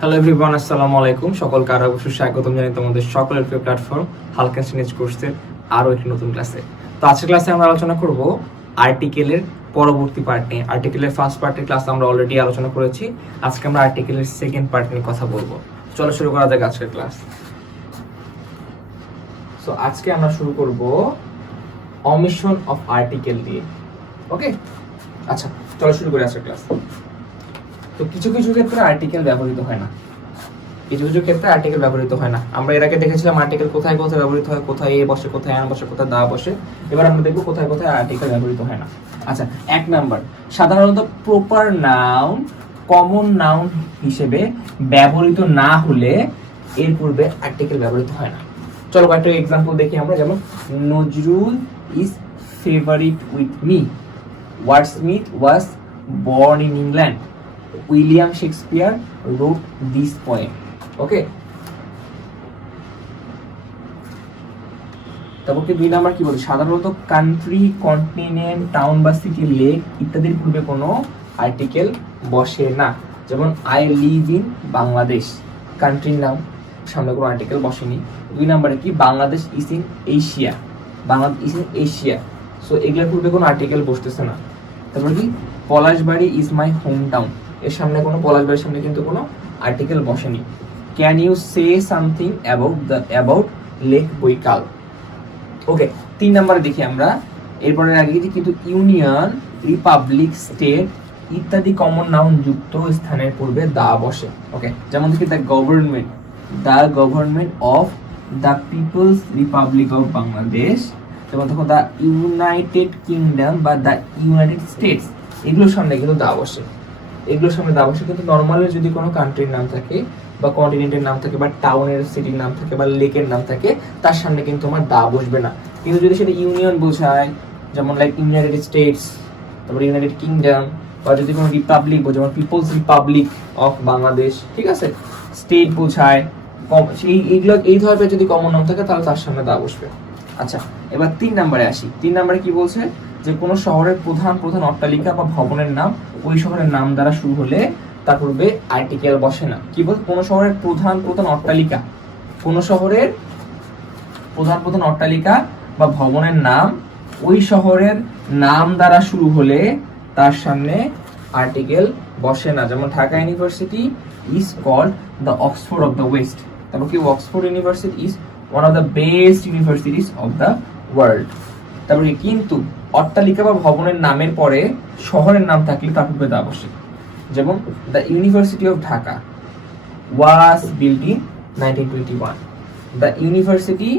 Hello everyone, আসসালামু আলাইকুম। সকলকে আরো অবশ্যই স্বাগতম জানাই তোমাদের সকলের প্রিয় প্ল্যাটফর্ম হালকা সিনেজ কোর্সের আরো একটি নতুন ক্লাসে। তো আজকের ক্লাসে আমরা আলোচনা করব আর্টিকেলের পরবর্তী পার্ট নিয়ে। আর্টিকেলের ফার্স্ট পার্টের ক্লাস আমরা অলরেডি আলোচনা করেছি। আজকে আমরা আর্টিকেলের সেকেন্ড পার্ট নিয়ে কথা বলবো। চলো শুরু করা যাক আজকের ক্লাস। সো আজকে আমরা শুরু করব অমিশন অফ আর্টিকেল দিয়ে। ওকে, আচ্ছা চলো শুরু করি আজকের ক্লাস। তো কিছু কিছু ক্ষেত্রে আর্টিকেল ব্যবহৃত হয় না, কিছু কিছু ক্ষেত্রে আর্টিকেল ব্যবহৃত হয় না। আমরা এর আগে দেখেছিলাম আর্টিকেল কোথায় কোথায় ব্যবহৃত হয়, কোথায় এ বসে, কোথায় আন বসে, কোথায় দা বসে। এবার আমরা দেখবো কোথায় কোথায় আর্টিকেল ব্যবহৃত হয় না। আচ্ছা, 1 নাম্বার, সাধারণত প্রপার নাউন কমন নাউন হিসেবে ব্যবহৃত না হলে এর পূর্বে আর্টিকেল ব্যবহৃত হয় না। চলো কয়েকটা এক্সাম্পল দেখি আমরা। যেমন Nazrul is favourite with me, Wordsworth was born in England, William Shakespeare wrote this poem. Okay, তারপর কি 2 নাম্বার কি বলি, সাধারণত কান্ট্রি, কন্টিনেন্ট, টাউন বা সিটি, লেক ইত্যাদির পূর্বে কোনো আর্টিকেল বসে না। যেমন আই লিভ ইন বাংলাদেশ, কান্ট্রির নাম, সামনে কোনো আর্টিকেল বসেনি। 2 নাম্বারে কি, Bangladesh is in Asia, Bangladesh is in Asia, so এগুলোর পূর্বে কোনো আর্টিকেল বসতেছে না। তারপর কি, Palashbari is my home town, এর সামনে কোনো, পলাশবাড়ির সামনে কিন্তু কোনো আর্টিকেল বসেনি। Can you say something about lake Baikal. Okay, 3 নাম্বারে দেখি আমরা। এরপরে আগে কিন্তু ইউনিয়ন, রিপাবলিক, স্টেট ইত্যাদি কমন নাউন যুক্ত স্থানের পূর্বে দা বসে। ওকে, যেমন দেখি the government of the people's Republic of Bangladesh, যেমন তখন দ্য ইউনাইটেড কিংডম বা দ্য ইউনাইটেড স্টেটস, এগুলোর সামনে কিন্তু দা বসে, এগুলোর সামনে দা বসে। কিন্তু নর্মালি যদি কোনো কান্ট্রির নাম থাকে বা কন্টিনেন্টের নাম থাকে বা টাউনের সিটির নাম থাকে বা লেকের নাম থাকে, তার সামনে কিন্তু আমার দা বসবে না। কিন্তু যদি সেটা ইউনিয়ন বোঝায়, যেমন লাইক ইউনাইটেড স্টেটস, তারপর ইউনাইটেড কিংডম, বা যদি কোনো রিপাবলিক বোঝায়, যেমন পিপলস রিপাবলিক অফ বাংলাদেশ, ঠিক আছে, স্টেট বোঝায়, এইগুলো এই ধরনের যদি কমন নাম থাকে তাহলে তার সামনে দা বসবে। আচ্ছা, এবার 3 নাম্বারে আসি। 3 নাম্বারে কি বলছে, যে কোনো শহরের প্রধান প্রধান অট্টালিকা বা ভবনের নাম ওই শহরের নাম দ্বারা শুরু হলে তার পূর্বে আর্টিকেল বসে না। কি বল, কোনো শহরের প্রধান প্রধান অট্টালিকা, কোনো শহরের প্রধান প্রধান অট্টালিকা বা ভবনের নাম ওই শহরের নাম দ্বারা শুরু হলে তার সামনে আর্টিকেল বসে না। যেমন Dhaka university is called the Oxford of the West, তারপর কি, Oxford university is one of the best universities of the world. তারপরে কিন্তু অট্টালিকা বা ভবনের নামের পরে শহরের নাম থাকলে তার পূর্বে দা বসে। যেমন the university of Dhaka was built in 1921, the university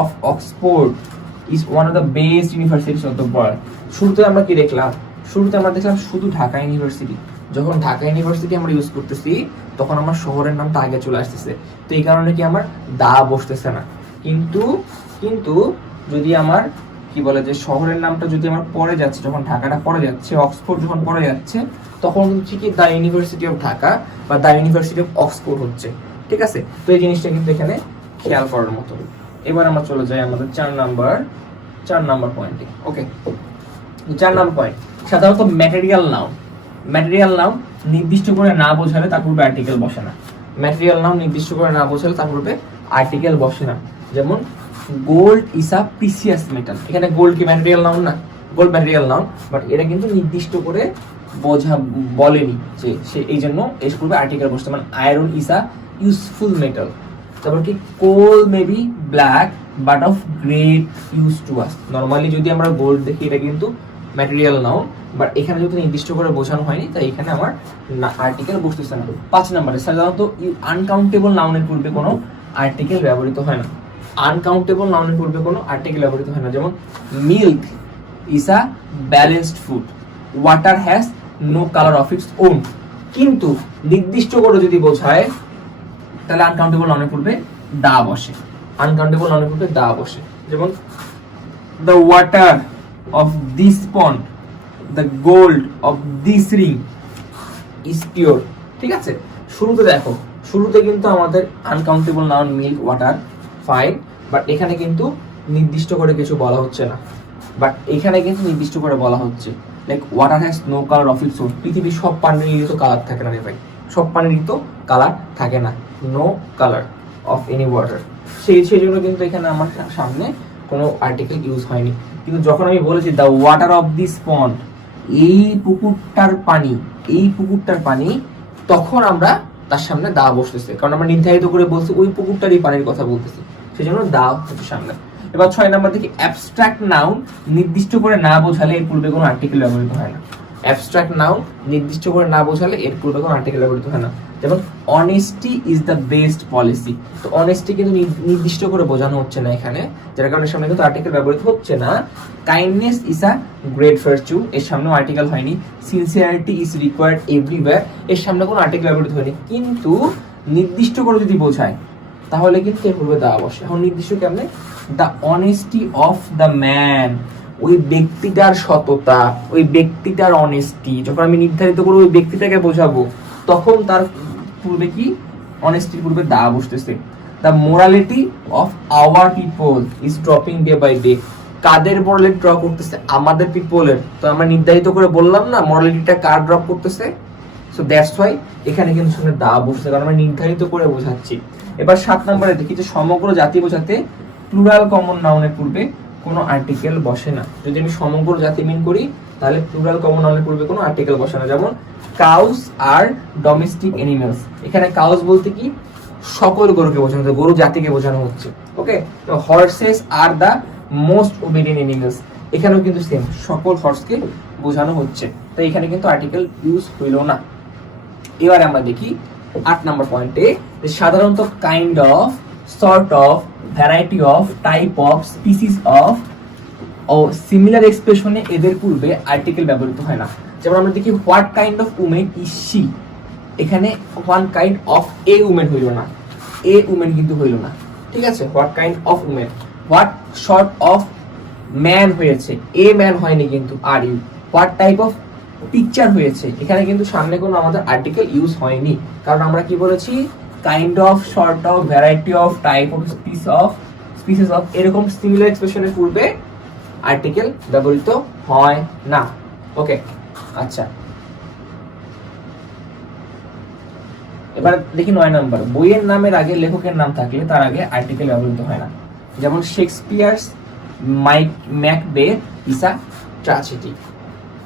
of Oxford is one of the best universities of the world. শুরুতে আমরা কি দেখলাম, শুরুতে আমরা দেখলাম শুধু ঢাকা ইউনিভার্সিটি। যখন ঢাকা ইউনিভার্সিটি আমরা ইউজ করতেছি তখন আমার শহরের নামটা আগে চলে আসতেছে, তো এই কারণে কি আমার দা বসতেছে না। কিন্তু কিন্তু যদি আমার কি বলে, যে শহরের নামটা যদি আমার পরে যাচ্ছে, যখন ঢাকাটা পরে যাচ্ছে, অক্সফোর্ড যখন পরে যাচ্ছে, তখন কিন্তু ঠিকই দ্য ইউনিভার্সিটি অফ ঢাকা বা দ্য ইউনিভার্সিটি অফ অক্সফোর্ড হচ্ছে, ঠিক আছে। তো এই জিনিসটা কিন্তু এখানে খেয়াল করার মতো। এবার আমরা চলে যাই আমাদের 4 নাম্বার পয়েন্টে। ওকে, 4 নাম্বার পয়েন্ট, সাধারণত ম্যাটেরিয়াল নাউন নির্দিষ্ট করে না বোঝালে তার পূর্বে আর্টিকেল বসে না। ম্যাটেরিয়াল নাউন নির্দিষ্ট করে না বোঝালে তার পূর্বে আর্টিকেল বসে না। যেমন gold is a precious metal, এখানে গোল্ড কি ম্যাটেরিয়াল নাউন না, গোল্ড ম্যাটেরিয়াল নাউন, বাট এটা কিন্তু নির্দিষ্ট করে বলেনি যে সে, এই জন্য এর পূর্বে আর্টিকেল বসতে। মানে iron is a useful metal. তারপর কি, coal may be black but of great use to us. Normally যদি আমরা গোল্ড দেখি এটা কিন্তু ম্যাটেরিয়াল নাউন, বাট এখানে যদি নির্দিষ্ট করে বোঝানো হয়নি তাই এখানে আমার আর্টিকেল বসতেছে না। 5 নাম্বারে, সাধারণত আনকাউন্টেবল নাউনের পূর্বে কোনো আর্টিকেল ব্যবহৃত হয় না। আনকাউন্টেবল নাউনের পূর্বে কোনো আর্টিকেল ব্যবহৃত হয় না। যেমন milk is a balanced food, water has no colour of its own. কিন্তু নির্দিষ্ট করে যদি বোঝায় তাহলে আনকাউন্টেবল নাউনের পূর্বে দা বসে, আনকাউন্টেবল নাউনের পূর্বে দা বসে। যেমন the water of this pond, the gold of this ring is pure, ঠিক আছে। শুরুতে দেখো, শুরুতে কিন্তু আমাদের uncountable noun milk, water, fine, but এখানে কিন্তু নির্দিষ্ট করে কিছু বলা হচ্ছে না। বাট এখানে কিন্তু নির্দিষ্ট করে বলা হচ্ছে like water has no colour of its own, পৃথিবীর সব পানিরই তো কালার থাকে না রে ভাই, সব পানিরই তো কালার থাকে না, no colour of any water. সেই জন্য কিন্তু এখানে আমার সামনে কোনো আর্টিকেল ইউজ হয়নি। কিন্তু যখন আমি বলেছি দ্য ওয়াটার অফ দিস পন্ড, এই পুকুরটার পানি, তখন আমরা তার সামনে দা বসতেছে, কারণ আমরা নির্ধারিত করে বলছি ওই পুকুরটারই পানির কথা বলতেছি, সেই জন্য দা হচ্ছে সামনে। এবার 6 নাম্বার দেখি, অ্যাবস্ট্রাক্ট নাউন নির্দিষ্ট করে না বোঝালে এর পূর্বে কোনো আর্টিকেল ব্যবহৃত হয় না। অ্যাবস্ট্রাক্ট নাউন নির্দিষ্ট করে না বোঝালে এর পূর্বে কোনো আর্টিকেল ব্যবহৃত হয় না। যেমন honesty is the best policy, তো অনেস্টি কিন্তু নির্দিষ্ট করে বোঝানো হচ্ছে না এখানে, যার কারণে সামনে কিন্তু আর্টিকেল ব্যবহৃত হচ্ছে না। Kindness is a great virtue, এর সামনেও আর্টিকেল হয়নি। সিনসিয়ারিটি ইজ রিকোয়ার্ড এভরিওয়্যার, এর সামনে কোনো আর্টিকেল ব্যবহৃত হয়নি। কিন্তু নির্দিষ্ট করে যদি বোঝায় তাহলে কিন্তু এর পূর্বে দেওয়া বসে। এখন নির্দিষ্ট কেমনে, the honesty of the man, ওই ব্যক্তিটার সততা, ওই ব্যক্তিটার অনেস্টি, যখন আমি নির্ধারিত করে ওই ব্যক্তিটাকে বোঝাবো তখন তার পূর্বে কি, অনেস্টির পূর্বে দা বসতেছে। The morality of our people is dropping day by day, কাদের মোরালিটি ড্র করতেছে, আমাদের পিপলের। তো আমরা নির্ধারিত করে বললাম না মোরালিটিটা কার ড্রপ করতেছে, সো দ্যাটস ওয়াই এখানে কিন্তু সামনে দা বসছে, কারণ আমরা নির্ধারিত করে বোঝাচ্ছি। এবার 7 নম্বরে দেখি যে সমগ্র জাতি বোঝাতে প্লুরাল কমন নাউনের পূর্বে কোনো আর্টিকেল বসে না। যদি আমি সমগ্র জাতি মিন করি তাহলে প্লুরাল কমন নাউনের পূর্বে কোনো আর্টিকেল বসে না। যেমন কাউস আর ডোমেস্টিক অ্যানিমালস, এখানে কাউস বলতে কি, সকল গরুকে বোঝানো হচ্ছে, গরু জাতিকে বোঝানো হচ্ছে। ওকে, তো horse's are the most obedient animals, এখানেও কিন্তু সেম, সকল হর্সকে বোঝানো হচ্ছে, তাই এখানে কিন্তু আর্টিকেল ইউজ হইল না। এবার আমরা দেখি 8 নম্বর পয়েন্টে, সাধারণত kind of, sort of, variety of, type of, species of ও সিমিলার এক্সপ্রেশনে এদের পূর্বে আর্টিকেল ব্যবহৃত হয় না। যেমন আমরা দেখি what kind of women is she, এখানে one kind of a women হইল না, এ উমেন কিন্তু হইল না, ঠিক আছে। What kind of women, what sort of man হয়েছে, এ ম্যান হয়নি কিন্তু are you. What type of picture হয়েছে, এখানে কিন্তু সামনে কোনো আমাদের আর্টিকেল ইউজ হয়নি, কারণ আমরা কি বলেছি, kind of, short of, variety of, type of, species of, এরকম সিমিলার এক্সপ্রেশনের পূর্বে আর্টিকেল ব্যবহৃত হয় না। ওকে, আচ্ছা, এবার দেখি 9 নম্বর, বইয়ের নামের আগে লেখকের নাম থাকলে তার আগে আর্টিকেল ব্যবহৃত হয় না। যেমন Shakespeare's Macbeth is a tragedy,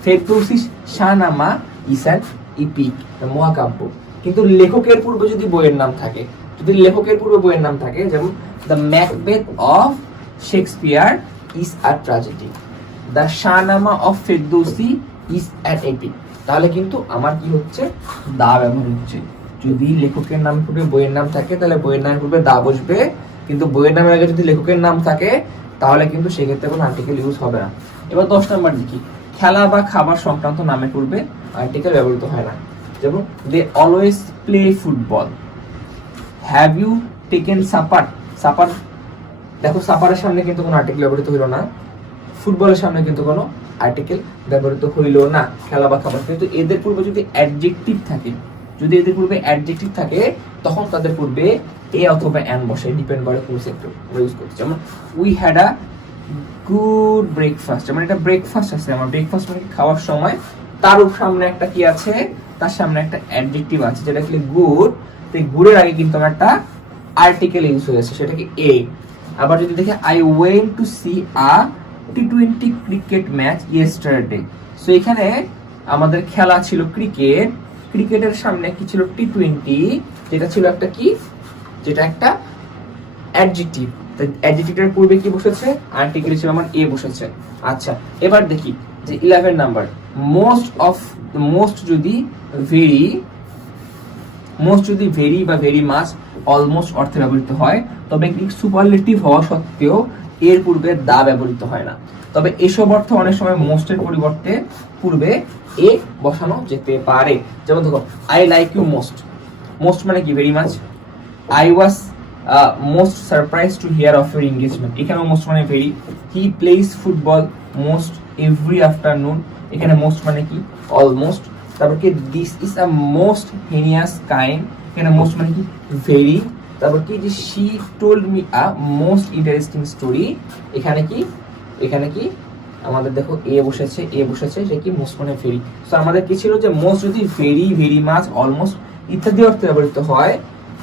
ফেরদৌসির শাহনামা ইজ অ্যান ইপিক, মহাকাব্য। কিন্তু লেখকের পূর্বে যদি বইয়ের নাম থাকে, যেমন the Macbeth of Shakespeare is a tragedy, the Shahnameh of Ferdowsi is an epic, তাহলে কিন্তু আমার কি হচ্ছে, দা ব্যবহার হচ্ছে। যদি লেখকের নাম পূর্বে বইয়ের নাম থাকে তাহলে বইয়ের নামের পূর্বে দা বসবে, কিন্তু বইয়ের নামের আগে যদি লেখকের নাম থাকে তাহলে কিন্তু সেক্ষেত্রে কোনো আর্টিকেল ইউজ হবে না। এবার 10 নম্বর দেখি, খেলা বা খাবার সংক্রান্ত নামের পূর্বে আর্টিকেল ব্যবহৃত হয় না। যেমন they always play football, have you taken supper, supper, দেখো সাপারের সামনে কিন্তু কোনো আর্টিকেল ব্যবহৃত হইল না, ফুটবলের সামনে কিন্তু কোনো আর্টিকেল ব্যবহৃত হইল না, খেলা বা খাবার। কিন্তু এদের পূর্বে যদি অ্যাডজেক্টিভ থাকে, তখন তাদের পূর্বে এ অথবা অ্যান বসে, ডিপেন্ড করে কোন সেক্টর আমরা ইউজ করছি। যেমন we had a good breakfast, যেমন এটা ব্রেকফাস্ট আছে, আমার ব্রেকফাস্ট মানে খাওয়ার সময়, তার সামনে একটা কি আছে, তার সামনে একটা অ্যাডজেক্টিভ আছে যেটা কি গুড, তো গুডের আগে কিন্তু আমার একটা আর্টিকেল ইউজ হয়েছে, সেটা কি এ। আবার যদি দেখি I went two C a T20 cricket match yesterday, so এখানে আমাদের খেলা ছিল ক্রিকেট, ক্রিকেটের সামনে কি ছিল, টি20, যেটা ছিল একটা কি, যেটা একটা অ্যাডজেক্টিভ, অ্যাডজেক্টিভের পূর্বে কি বসেছে, আর্টিকেল ছিল আমার এ বসেছে। আচ্ছা, এবার দেখি যে 11 নাম্বার, মোস্ট যদি ভেরি বা ভেরি মাচ, অলমোস্ট অর্থে ব্যবহৃত হয়, তবে কি সুপারলেটিভ হওয়া সত্ত্বেও এর পূর্বে দা ব্যবহৃত হয় না। তবে এসব অর্থ অনেক সময় মোস্টের পরিবর্তে পূর্বে এ বসানো যেতে পারে। যেমন দেখো আই লাইক ইউ মোস্ট মানে কি, very much. I was most surprise to here of your engagement, এখানে মোস্ট মানে very. He plays football most every afternoon, এখানে মোস্ট মানে কি, অলমোস্ট। তারপর কি this is a most heinous kind, এখানে মোস্ট মানে কি, ভেরি। তারপর কি যে she told me a most interesting story, এখানে কি আমাদের দেখো এ বসেছে, সে কি মোস্ট মানে ভেরি। তো আমাদের কি ছিল যে মোস্ট যদি ভেরি, ভেরি মাচ, অলমোস্ট ইত্যাদি অর্থে ব্যবহৃত হয়,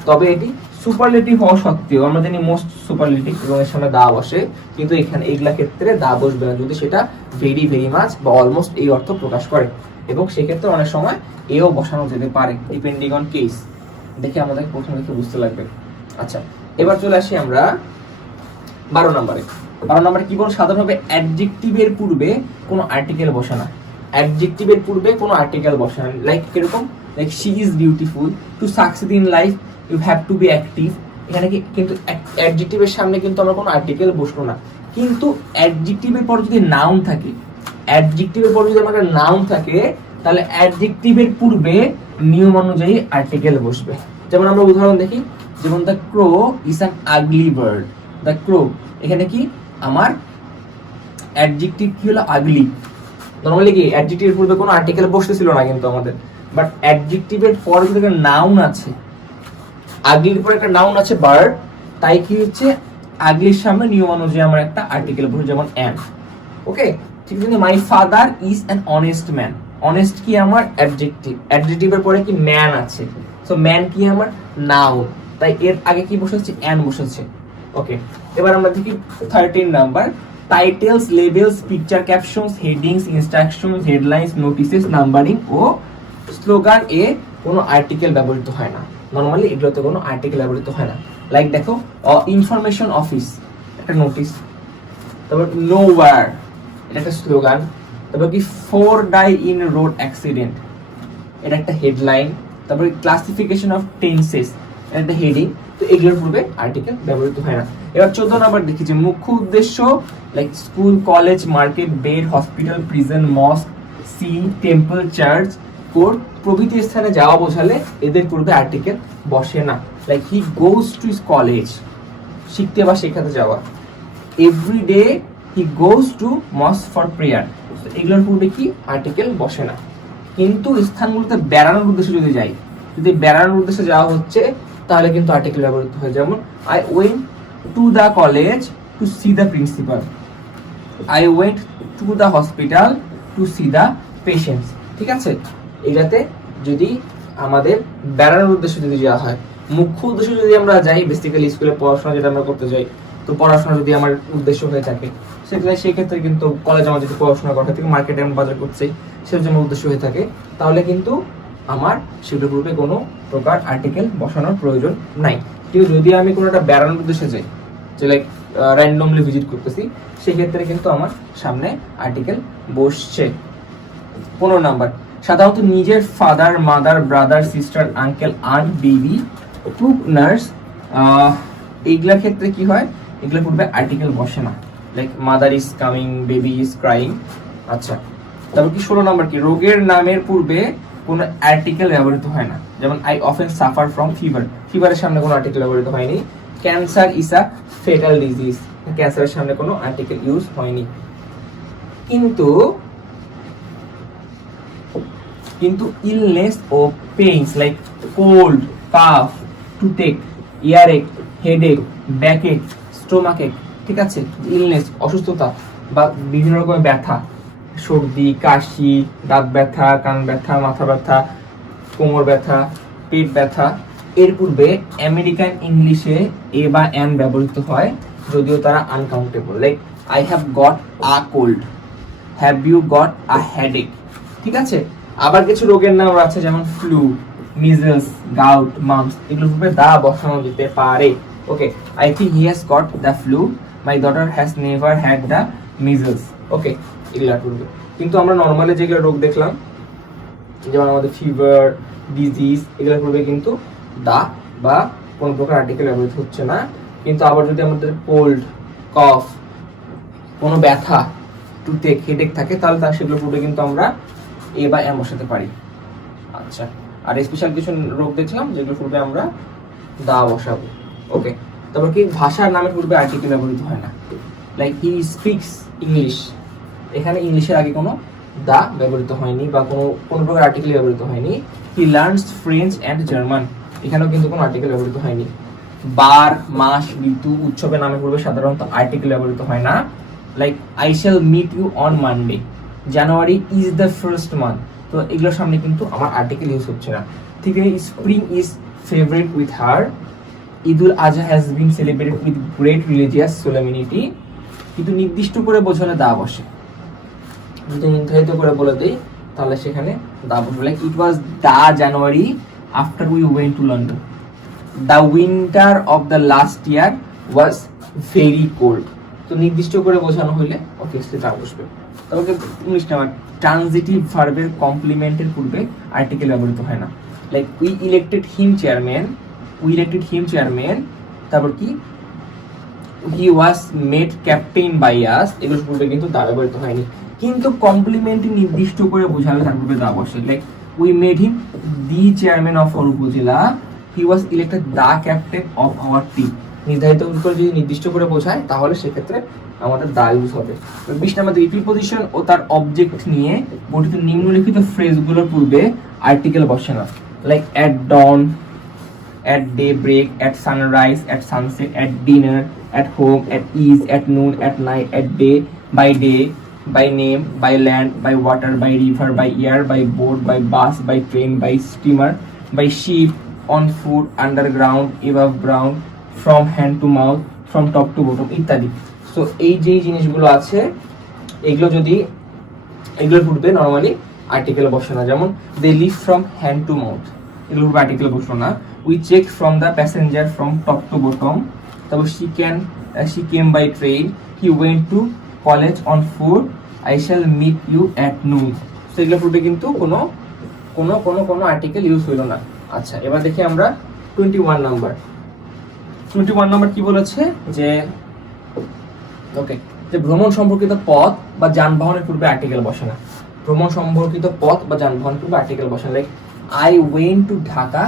তবে এটি সুপারলেটিভ হওয়া সত্ত্বেও আমরা জানি মোস্ট সুপারলেটিভ এবং এর সামনে দা বসে, কিন্তু এখানে এগুলা ক্ষেত্রে দা বসবে না যদি সেটা ভেরি ভেরি মাচ বা অলমোস্ট এই অর্থ প্রকাশ করে, এবং সেক্ষেত্রে অনেক সময় এও বসানো যেতে পারে ডিপেন্ডিং অন কেস। দেখে আমাদের প্রথমে দেখে বুঝতে লাগবে। আচ্ছা, এবার চলে আসি আমরা 12 নম্বরে। 12 নম্বরে কি বল, সাধারণভাবে অ্যাডজেক্টিভের পূর্বে কোনো আর্টিকেল বসে না। অ্যাডজেক্টিভের পূর্বে কোনো আর্টিকেল বসে না। লাইক কিরকম, like she is beautiful, to succeed in life you have to be active. এখানে কি কিন্তু অ্যাডজেক্টিভের সামনে কিন্তু আমরা কোনো আর্টিকেল বসলো না, কিন্তু অ্যাডজেক্টিভের পর যদি নাউন থাকে, অ্যাডজেক্টিভের পর যদি আমার নাউন থাকে, তাহলে অ্যাডজেক্টিভের পূর্বে নিয়ম অনুযায়ী আর্টিকেল বসবে। যেমন আমরা উদাহরণ দেখি, যেমন the crow is an ugly bird. The crow, এখানে কি আমার অ্যাডজেক্টিভ কি হলো, আগলি। নরমালি কি অ্যাডজেক্টিভের পূর্বে কোনো আর্টিকেল বসতেছিল না কিন্তু আমাদের, বাট অ্যাডজেক্টিভের পর যদি একটা নাউন আছে, আগলির পর একটা নাউন আছে বার্ড, তাই কি হচ্ছে আগলির সামনে নিয়ম অনুযায়ী আমার একটা আর্টিকেল বসে, যেমন অ্যান। ওকে, ঠিক আছে। My father is an honest man. Honest কি আমার অ্যাডজেক্টিভ, অ্যাডজেক্টিভের পরে কি ম্যান আছে, সো ম্যান কি আমার নাউন, তাই এর আগে কি বসেছে, অ্যান বসেছে। ওকে, এবার আমরা দেখি 13 number, titles, labels, picture captions, headings, instructions, headlines, notices, numbering ও স্লোগান এ কোনো আর্টিকেল ব্যবহৃত হয় না। নরমালি এগুলোতে কোনো আর্টিকেল ব্যবহৃত হয় না। লাইক দেখো, ইনফরমেশন অফিস একটা নোটিস, তারপর নোওয়্যার এটা একটা স্লোগান, তারপর কি 4 ডাই ইন রোড অ্যাক্সিডেন্ট এটা একটা হেডলাইন, তারপর ক্লাসিফিকেশন অফ টেন্সেস এটা একটা হেডিং। তো এগুলোর পূর্বে আর্টিকেল ব্যবহৃত হয় না। এবার 14 নাম্বার দেখি যে মুখ্য উদ্দেশ্য, like school, college, market, bed, hospital, prison, mosque, sea, temple, church, court প্রভৃতি স্থানে যাওয়া বোঝালে এদের পূর্বে আর্টিকেল বসে না। Like he goes to college, শিখতে বা শেখাতে যাওয়া। Every day he goes to mosque for prayer, এগুলোর পূর্বে কি আর্টিকেল বসে না। কিন্তু স্থানগুলোতে বেড়ানোর উদ্দেশ্যে যদি যাই, যদি বেড়ানোর উদ্দেশ্যে যাওয়া হচ্ছে, তাহলে কিন্তু আর্টিকেল ব্যবহৃত হয়। যেমন I went to the college to see the principal, I went to the hospital to see the patients. ঠিক আছে, এটাতে যদি আমাদের বেড়ানোর উদ্দেশ্যে যদি যাওয়া হয়, মুখ্য উদ্দেশ্য যদি আমরা যাই, বেসিক্যালি স্কুলে পড়াশোনা যেটা আমরা করতে যাই, তো পড়াশোনা যদি আমার উদ্দেশ্য হয়ে থাকে, সেক্ষেত্রে কিন্তু কলেজ আমার যদি পড়াশোনা করা থেকে মার্কেটে আমি বাজার করছি, সেটা যদি আমার উদ্দেশ্য হয়ে থাকে, তাহলে কিন্তু আমার সেগুলোর পূর্বে কোনো প্রকার আর্টিকেল বসানোর প্রয়োজন নাই। কিন্তু যদি আমি কোনো একটা বেড়ানোর উদ্দেশ্যে যাই, যে লাইক র্যান্ডমলি ভিজিট করতেছি, সেক্ষেত্রে কিন্তু আমার সামনে আর্টিকেল বসছে। 15 নাম্বার, সাধারণত নিজের father, mother, brother, sister, uncle, aunt, baby, cook, nurse, এইগুলার ক্ষেত্রে কি হয়, এগুলোর পূর্বে আর্টিকেল বসে না। Like mother is coming, baby is crying. আচ্ছা, তারপর কি 16 নাম্বার কি, রোগের নামের পূর্বে কোনো আর্টিকেল ব্যবহৃত হয় না। যেমন I often suffer from fever, ফিভারের সামনে কোনো আর্টিকেল ব্যবহৃত হয়নি। Cancer is a fatal disease, ক্যান্সারের সামনে কোনো আর্টিকেল ইউজ হয়নি। কিন্তু ইলনেস ও pains like cold, cough, toothache, earache, headache, backache, stomachache, ঠিক আছে, ইলনেস অসুস্থতা বা বিভিন্ন রকমের ব্যথা, সর্দি, কাশি, দাঁত ব্যথা, কান ব্যথা, মাথা ব্যথা, কোমর ব্যথা, পেট ব্যথা, এর পূর্বে আমেরিকান ইংলিশে এ বা অ্যান ব্যবহৃত হয়, যদিও তারা uncountable. Like I have got a cold, have you got a headache. ঠিক আছে, আবার কিছু রোগের নাম আছে, যেমন ফ্লু, মিজলস, গাউট, মাম্পস, এগুলোর পূর্বে দা বসানো যেতে পারে। Okay, I think he has got the flu, my daughter has never had the measles. Okay, এগুলোর পূর্বে। কিন্তু আমরা নর্মালি যেগুলো রোগ দেখলাম, যেমন আমাদের ফিভার, ডিজিজ, এগুলোর পূর্বে কিন্তু দা বা কোন প্রকার আর্টিকেল ব্যবহৃত হচ্ছে না। কিন্তু আবার যদি আমাদের কোল্ড, কফ, কোনো ব্যথা, টুথেক, হেডেক থাকে, তাহলে তার সেগুলোর পূর্বে কিন্তু আমরা এ বা এম বসাতে পারি। আচ্ছা, আর স্পেশাল কিছু রোগ দেখলাম যেগুলোর পূর্বে আমরা দা বসাবো। ওকে, তারপর কি ভাষার নামের পূর্বে আর্টিকেল ব্যবহৃত হয় না। লাইক হি স্পিক্স ইংলিশ, এখানে ইংলিশের আগে কোনো দা ব্যবহৃত হয়নি বা কোনো প্রকার আর্টিকেল ব্যবহৃত হয়নি। He learns French and German, এখানেও কিন্তু কোনো আর্টিকেল ব্যবহৃত হয়নি। বার, মাস, ঋতু, উৎসবের নামের পূর্বে সাধারণত আর্টিকেল ব্যবহৃত হয় না। Like I shall meet you on Monday, January is the first month, তো এগুলোর সামনে কিন্তু আমার আর্টিকেল ইউজ হচ্ছে না। ঠিক আছে, spring is favourite with her, Eidul Azha has been celebrated with great religious solemnity. কিন্তু নির্দিষ্ট করে বোঝালে দা বসে, যদি নির্ধারিত করে বলে দেই তাহলে সেখানে দা বসবে। Like it was the January after we went to London, the winter of the last year was very cold. তো নির্দিষ্ট করে বোঝানো হইলে অবভিয়াসলি দা বসবে। তবে 19 নাম্বার, ট্রানজিটিভ ভার্বের কমপ্লিমেন্টের পূর্বে আর্টিকেল ব্যবহৃত হয় না। Like we elected him chairman, তারপর কি he was made captain by us, এগুলোর পূর্বে কিন্তু দা ব্যবহৃত হয়নি। কিন্তু কমপ্লিমেন্টে নির্দিষ্ট করে বোঝালে তার পূর্বে দা বসে। Like we made him the chairman of our upazila, he was elected the captain of our team. নির্ধারিত করে যদি নির্দিষ্ট করে বোঝায় তাহলে সেক্ষেত্রে আমাদের দা ইউজ হবে। 20 নাম্বার, প্রিপজিশন ও তার অবজেক্ট নিয়ে গঠিত নিম্নলিখিত ফ্রেজগুলোর পূর্বে আর্টিকেল বসে না। Like at dawn, at daybreak, at sunrise, at sunset, at dinner, at home, at ease, at noon, at night, at day, by name, by land, by water, by river, by air, by boat, by bus, by train, by steamer, by ship, on foot, underground, above ground, from hand to mouth, from top to bottom ইত্যাদি। So এই যে জিনিসগুলো আছে এগুলোর পূর্বে normally article বসে না। যেমন they live from hand to mouth, এগুলোর পূর্বে আর্টিকেল বসলো না। We checked from the passenger from top to bottom, তারপর she came by train, he went to college on foot, I shall meet you at noon। তো এগুলোর পূর্বে কিন্তু কোনো আর্টিকেল ইউজ হইলো না। আচ্ছা, এবার দেখি আমরা 21 নাম্বার কি বলেছে যে ওকে, যে ভ্রমণ সম্পর্কিত পথ বা যানবাহনের পূর্বে আর্টিকেল বসে না। ভ্রমণ সম্পর্কিত পথ বা যানবাহনের পূর্বে আর্টিকেল বসে না। Like I went to Dhaka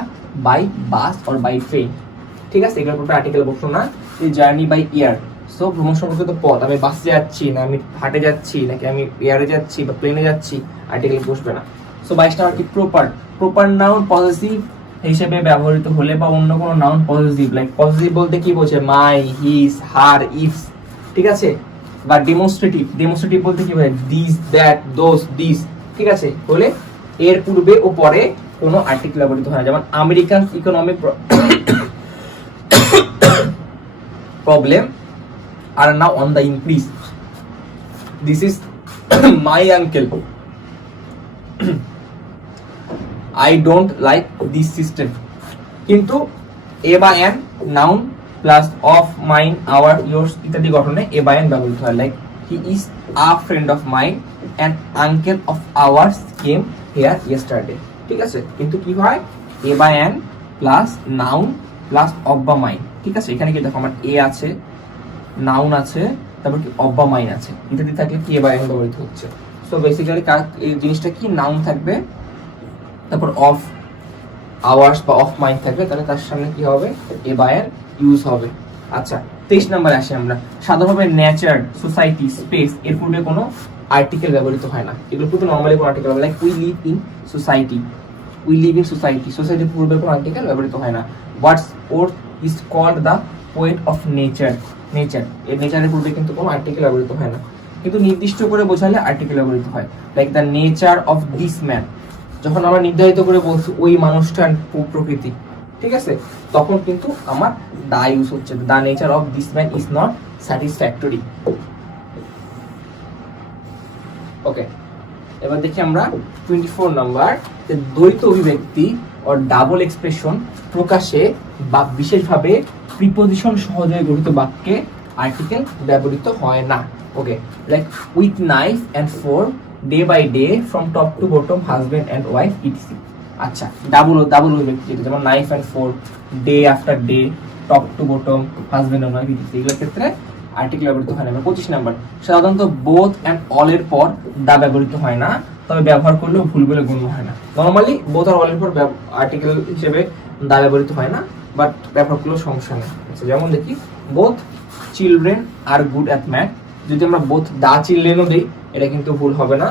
by bus or by train, ঠিক আছে, এগুলোর পূর্বে আর্টিকেল বসলো না। এই জার্নি বাই এয়ার, সো ভ্রমণ সম্পর্কিত পথ, আমি বাসে যাচ্ছি না আমি হাটে যাচ্ছি নাকি আমি এয়ারে যাচ্ছি বা প্লেনে যাচ্ছি, আর্টিকেল বসবে না। সো 22 নাম্বার কি প্রপার নাউন পজিটিভ হিসেবে ব্যবহৃত হলে বা অন্য কোনো নাউন পজিটিভ, লাইক পজিটিভ বলতে কি বোঝে, মাই, হিজ, হার, ইফস, ঠিক আছে, বা ডেমনস্ট্রেটিভ বলতে কি বোঝে, দিস, দ্যাট, দোস, দিস, ঠিক আছে, বলে এর পূর্বে ও পরে কোনো আর্টিকেল ব্যবহৃত হয় না। যেমন American economic problem are now on the increase, this is my uncle, I don't like this system. কিন্তু এ বা an noun plus of, mine, our, yours ইত্যাদি গঠনে এ বা এন ব্যবহৃত হয়। Like he is a friend of mine and uncle of ours came here yesterday, ঠিক আছে। কিন্তু কি হয়, এ বা an plus noun plus of বা মাইন, ঠিক আছে। এখানে কি দেখো আমার এ আছে, নাউন আছে, তারপর কি অফ বা মাইন আছে, ইত্যাদি থাকলে কি এ বা এন ব্যবহৃত হচ্ছে। সো বেসিক্যালি এই জিনিসটা কি, নাউন থাকবে, তারপর অফ আওয়ার্স বা অফ মাইন থাকবে, তাহলে তার সামনে কি হবে, এ বা এন ইউজ হবে। আচ্ছা, 23 নম্বরে আসি আমরা। সাধারণভাবে নেচার, সোসাইটি, স্পেস এর পূর্বে কোনো আর্টিকেল ব্যবহৃত হয় না। এগুলোর পূর্বে নর্মালি কোনো article, like we live in society, সোসাইটির পূর্বে কোনো আর্টিকেল ব্যবহৃত হয় না। Wordsworth is called the poet of nature, এর নেচারের পূর্বে কিন্তু কোনো আর্টিকেল ব্যবহৃত হয় না। কিন্তু নির্দিষ্ট করে বোঝালে আর্টিকেল ব্যবহৃত হয়। Like the nature of this man, যখন আমরা নির্ধারিত করে বলছি ওই মানুষটার প্রকৃতি, ঠিক আছে, তখন কিন্তু আমার দা ইউজ হচ্ছে। The nature of this man is not satisfactory. Okay, এবার দেখি আমরা 24 নাম্বার, যে দ্বৈত অভিব্যক্তি ও ডাবল এক্সপ্রেশন প্রকাশে বা বিশেষভাবে প্রিপজিশন সহযোগে গঠিত বাক্যে আর্টিকেল ব্যবহৃত হয় না। Okay, like with knife and fork, day by day, from top to bottom, husband and wife ETC. আচ্ছা, ডাবল অভিব্যক্তি যেমন knife and fork, day after day, top to bottom, husband and wife ETC, এগুলোর ক্ষেত্রে article ব্যবহৃত হয় না। 25 number, সাধারণত both and all এর পর দা ব্যবহৃত হয় না, তবে ব্যবহার করলেও ভুল বলে গণ্য হয় না। নর্মালি বোথ আর অল এর পর আর্টিকেল হিসেবে দা ব্যবহৃত হয় না, বাট ব্যবহার করলেও সমস্যা নেই। যেমন দেখি, both children are good at math, যদি আমরা বোথ দা চিলড্রেনও দিই এটা কিন্তু ভুল হবে না।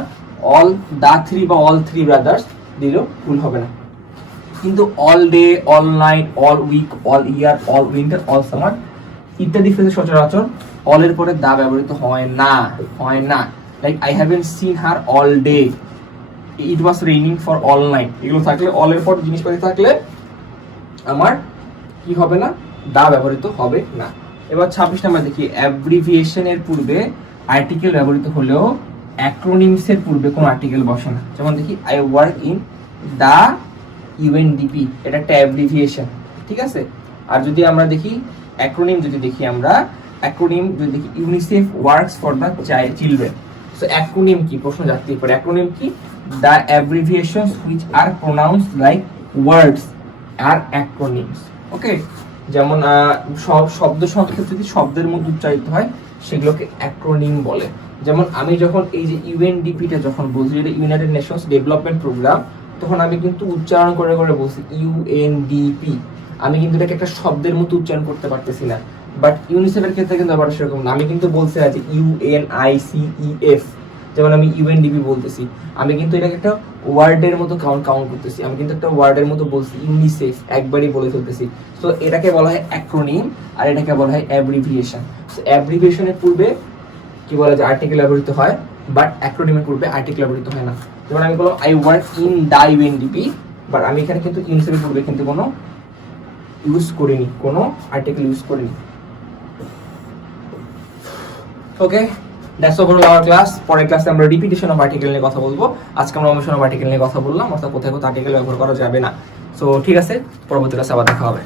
অল দা থ্রি বা অল থ্রি ব্রাদার্স দিলেও ভুল হবে না। কিন্তু all day, all night, all week, all year, all winter, all summer ইত্যাদি ফ্রেজে সচরাচর অল এর পরে দা ব্যবহৃত হয় না। Like I haven't seen her all day, it was raining for all night, এগুলো থাকলে অলের পর জিনিসপাতি থাকলে আমার কি হবে না, দা ব্যবহৃত হবে না। এবার 26 নাম্বার দেখি, অ্যাব্রিভিয়েশনের পূর্বে আর্টিকেল ব্যবহৃত হলেও অ্যাক্রোনিমস এর পূর্বে কোনো আর্টিকেল বসে না। যেমন দেখি I work in the UNDP, এটা একটা অ্যাব্রিভিয়েশন, ঠিক আছে। আর যদি আমরা দেখি অ্যাক্রোনিম, যদি দেখি আমরা অ্যাক্রোনিম যদি দেখি UNICEF works for the children. So acronym কি, প্রশ্ন জানতেই পারে অ্যাক্রোনিম কি, the abbreviations which are pronounced like words are acronyms. Okay, যেমন সব শব্দ সংক্ষেপ যদি শব্দের মধ্যে উচ্চারিত হয় সেগুলোকে অ্যাক্রোনিম বলে। যেমন আমি যখন এই যে ইউএনডিপিটা যখন বলছি, যেটা ইউনাইটেড নেশনস ডেভেলপমেন্ট প্রোগ্রাম, তখন আমি কিন্তু উচ্চারণ করে করে বলছি ইউএনডিপি, আমি কিন্তু এটাকে একটা শব্দের মতো উচ্চারণ করতে পারতেছি না। বাট ইউনিসেফের ক্ষেত্রে কিন্তু আবার সেরকম না, আমি কিন্তু বলছি না যে ইউএনআইসিইএফ, যেমন আমি ইউএনডিপি বলতেছি, আমি কিন্তু এটাকে একটা ওয়ার্ডের মতো কাউন্ট করতেছি, আমি কিন্তু একটা ওয়ার্ডের মতো বলছি ইউনিসেফ, একবারই বলে ফেলতেছি। তো এটাকে বলা হয় অ্যাক্রোনিম আর এটাকে বলা হয় অ্যাব্রিভিয়েশন। সো অ্যাব্রিভিয়েশনের পূর্বে কি বলা যায়, আর্টিকেল ব্যবহৃত হয়, বাট অ্যাক্রোনিমের পূর্বে আর্টিকেল ব্যবহৃত হয় না। যেমন আমি বললাম I work in the UNDP, but আমি এখানে কিন্তু ইউনিসেফের পূর্বে কিন্তু কোনো ইউজ করিনি, কোনো আর্টিকেল ইউজ করিনি। ওকে, দ্যাটস ওভারঅল আওয়ার ক্লাস। পরের ক্লাসে আমরা রিপিটেশন অফ আর্টিকেল নিয়ে কথা বলবো। আজকে আমরা ওমিশন অফ আর্টিকেল নিয়ে কথা বললাম, অর্থাৎ কোথায় কোথায় আর্টিকেল ব্যবহার করা যাবে না। সো ঠিক আছে, পরবর্তী ক্লাসে আবার দেখা হবে।